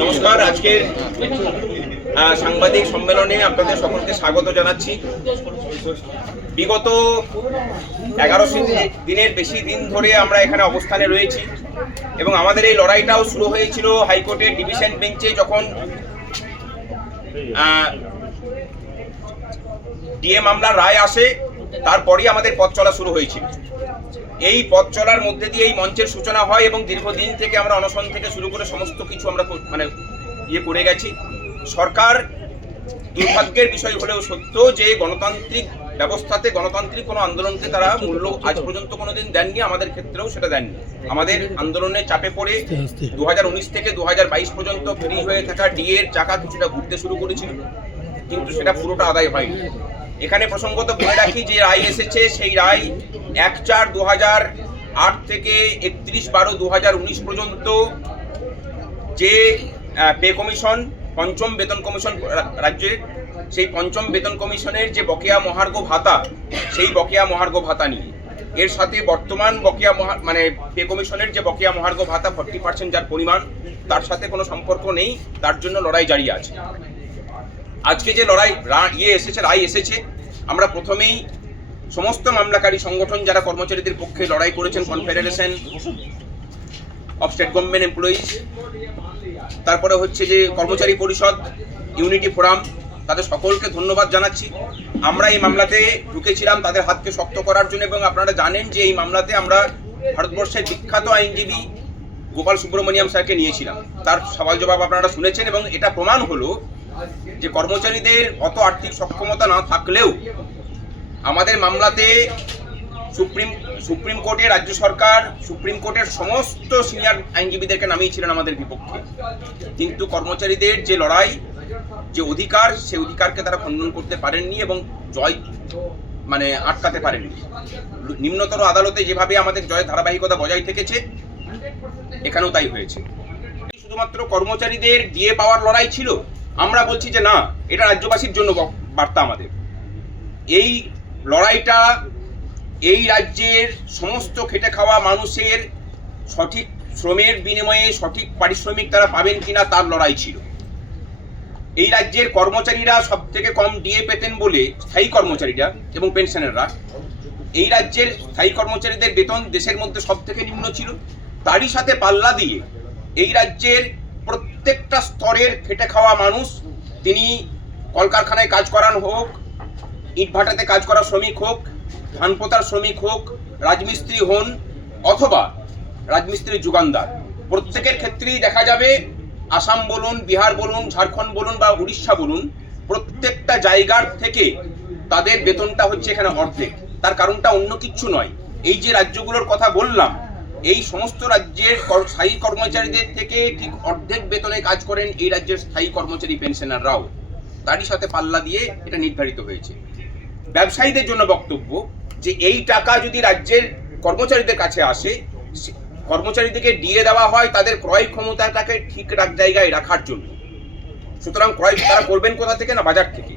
নমস্কার, আজকে সাংবাদিক সম্মেলনে আপনাদের সকলকে স্বাগত জানাচ্ছি। বিগত এগারোশো দিনের বেশি দিন ধরে আমরা এখানে অবস্থানে রয়েছি এবং আমাদের এই লড়াইটাও শুরু হয়েছিল হাইকোর্টের ডিভিশন বেঞ্চে যখন ডিএ মামলার রায় আসে, তারপরেই আমাদের পথ চলা শুরু হয়েছিল। এই পথ চলার মধ্যে দিয়ে এই মঞ্চের সূচনা হয় এবং দীর্ঘদিন থেকে আমরা অনশন থেকে শুরু করে সমস্ত কিছু আমরা মানে ইয়ে করে গেছি। সরকার দুর্ভাগ্যের বিষয় হলেও সত্য যে গণতান্ত্রিক ব্যবস্থাতে গণতান্ত্রিক কোনো আন্দোলনকে তারা মূল্য আজ পর্যন্ত কোনোদিন দেননি আমাদের ক্ষেত্রেও সেটা দেননি। আমাদের আন্দোলনের চাপে পড়ে দু হাজার উনিশ থেকে দু হাজার বাইশ পর্যন্ত ফ্রি হয়ে থাকা ডিএ এর চাকা কিছুটা ঘুরতে শুরু করেছিল কিন্তু সেটা পুরোটা আদায় হয়নি। এখানে প্রসঙ্গত বলে রাখি যে রায় এসেছে সেই রায় এক চার দু হাজার আট থেকে একত্রিশ বারো দু হাজার উনিশ পর্যন্ত যে পে কমিশন, পঞ্চম বেতন কমিশন রাজ্যের সেই পঞ্চম বেতন কমিশনের যে বকেয়া মহার্ঘ ভাতা, সেই বকেয়া মহার্ঘ ভাতা নিয়ে। এর সাথে বর্তমান বকেয়া মহা মানে পে কমিশনের যে বকেয়া মহার্ঘ ভাতা ফর্টি পার্সেন্ট যার পরিমাণ, তার সাথে কোনো সম্পর্ক নেই, তার জন্য লড়াই জারি আছে। আজকে যে লড়াই ইয়ে এসেছে, রায় এসেছে, আমরা প্রথমেই সমস্ত মামলাকারী সংগঠন যারা কর্মচারীদের পক্ষে লড়াই করেছেন confederation of state government employees তারপরে হচ্ছে যে কর্মচারী পরিষদ ইউনিটি ফোরাম তাদের সকলকে ধন্যবাদ জানাচ্ছি। আমরা এই মামলাতে ঢুকেছিলাম তাদের হাতকে শক্ত করার জন্য এবং আপনারা জানেন যে এই মামলাতে আমরা ভারতবর্ষের বিখ্যাত আইনজীবী গোপাল সুব্রমণিয়াম স্যারকে নিয়েছিলাম। তার সওয়াল জবাব আপনারা শুনেছেন এবং এটা প্রমাণ হলো যে কর্মচারীদের অত আর্থিক সক্ষমতা না থাকলেও আমাদের মামলাতে সুপ্রিম সুপ্রিম কোর্টে রাজ্য সরকার, সুপ্রিম কোর্টের সমস্ত সিনিয়র আইনজীবীদেরকে নামিয়েছিলেন আমাদের বিপক্ষে। কিন্তু কর্মচারীদের যে লড়াই, যে অধিকার, সে অধিকারকে তারা খণ্ডন করতে পারেননি এবং জয় মানে আটকাতে পারেননি। নিম্নতর আদালতে যেভাবে আমাদের জয় ধারাবাহিকতা বজায় থেকেছে, এখানেও তাই হয়েছে। শুধুমাত্র কর্মচারীদের দিয়ে পাওয়ার লড়াই ছিল, আমরা বলছি যে না, এটা রাজ্যবাসীর জন্য বার্তা আমাদের। এই লড়াইটা এই রাজ্যের সমস্ত খেটে খাওয়া মানুষের সঠিক শ্রমের বিনিময়ে সঠিক পারিশ্রমিক তারা পাবেন কিনা তার লড়াই ছিল। এই রাজ্যের কর্মচারীরা সব থেকে কম ডিএ পেতেন বলে স্থায়ী কর্মচারীরা এবং পেনশনাররা। এই রাজ্যের স্থায়ী কর্মচারীদের বেতন দেশের মধ্যে সব থেকে নিম্ন ছিল। তারই সাথে পাল্লা দিয়ে এই রাজ্যের প্রত্যেকটা স্তরের খেটে খাওয়া মানুষ তিনি কলকারখানায় কাজ করান হোক ইটভাটাতে কাজ করা শ্রমিক হোক ধান পোতার শ্রমিক হোক, রাজমিস্ত্রি হন অথবা রাজমিস্ত্রি যুগানদার। প্রত্যেকের ক্ষেত্রেই দেখা যাবে আসাম বলুন, বিহার বলুন, ঝাড়খণ্ড বলুন বা উড়িষ্যা বলুন, প্রত্যেকটা জায়গার থেকে তাদের বেতনটা হচ্ছে এখানে অর্ধেক। তার কারণটা অন্য কিচ্ছু নয়। এই যে রাজ্যগুলোর কথা বললাম, এই সমস্ত রাজ্যের স্থায়ী কর্মচারীদের থেকে ঠিক অর্ধেক বেতনে কাজ করেন এই রাজ্যের স্থায়ী কর্মচারী পেনশনাররাও। তারই সাথে পাল্লা দিয়ে এটা নির্ধারিত হয়েছে। ব্যবসায়ীদের জন্য বক্তব্য যে এই টাকা যদি রাজ্যের কর্মচারীদের কাছে আসে কর্মচারীদেরকে দিয়ে দেওয়া হয় তাদের ক্রয় ক্ষমতাটাকে ঠিক রাখ, জায়গায় রাখার জন্য। সুতরাং ক্রয় তারা করবেন কোথা থেকে না বাজার থেকে?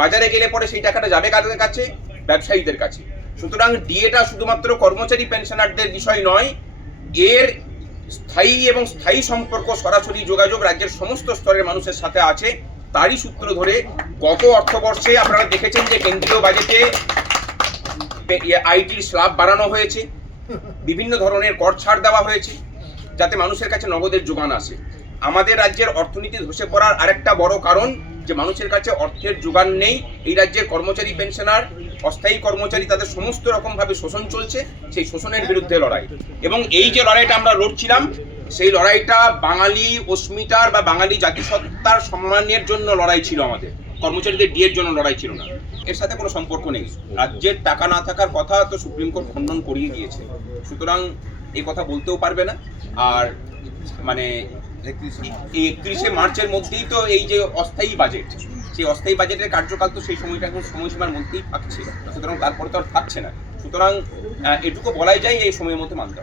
বাজারে গেলে পরে সেই টাকাটা যাবে কাদের কাছে? ব্যবসায়ীদের কাছে। সুতরাং ডিএটা শুধুমাত্র কর্মচারী পেনশনারদের বিষয় নয়, এর স্থায়ী এবং স্থায়ী সম্পর্ক সরাসরি যোগাযোগ রাজ্যের সমস্ত স্তরের মানুষের সাথে আছে। তারই সূত্র ধরে গত অর্থবর্ষে আপনারা দেখেছেন যে কেন্দ্রীয় বাজেটে আইটির স্ল্যাব বাড়ানো হয়েছে। বিভিন্ন ধরনের কর ছাড় দেওয়া হয়েছে, যাতে মানুষের কাছে নগদের যোগান আসে। আমাদের রাজ্যের অর্থনীতি ধসে পড়ার আরেকটা বড় কারণ যে মানুষের কাছে অর্থের যোগান নেই, এই রাজ্যের কর্মচারী, পেনশনার, অস্থায়ী কর্মচারী তাদের সমস্ত রকমভাবে শোষণ চলছে, সেই শোষণের বিরুদ্ধে লড়াই। এবং এই যে লড়াইটা আমরা লড়ছিলাম সেই লড়াইটা বাঙালি অস্মিতার বা বাঙালি জাতিসত্তার সম্মানের জন্য লড়াই ছিল আমাদের। কর্মচারীদের ডিএর জন্য লড়াই ছিল না। এর সাথে কোনো সম্পর্ক নেই। রাজ্যের টাকা না থাকার কথা তো সুপ্রিম কোর্ট খণ্ডন করিয়ে দিয়েছে। সুতরাং এই কথা বলতেও পারবে না। আর মানে এই একত্রিশে মার্চের মধ্যেই তো এই যে অস্থায়ী বাজেট, সেই অস্থায়ী বাজেটের কার্যকাল তো সেই সময়টা এখন সময়সীমার মধ্যেই থাকছে। সুতরাং তারপরে তো আর থাকছে না। সুতরাং এটুকু বলাই যায় এই সময়ের মধ্যে মানতে।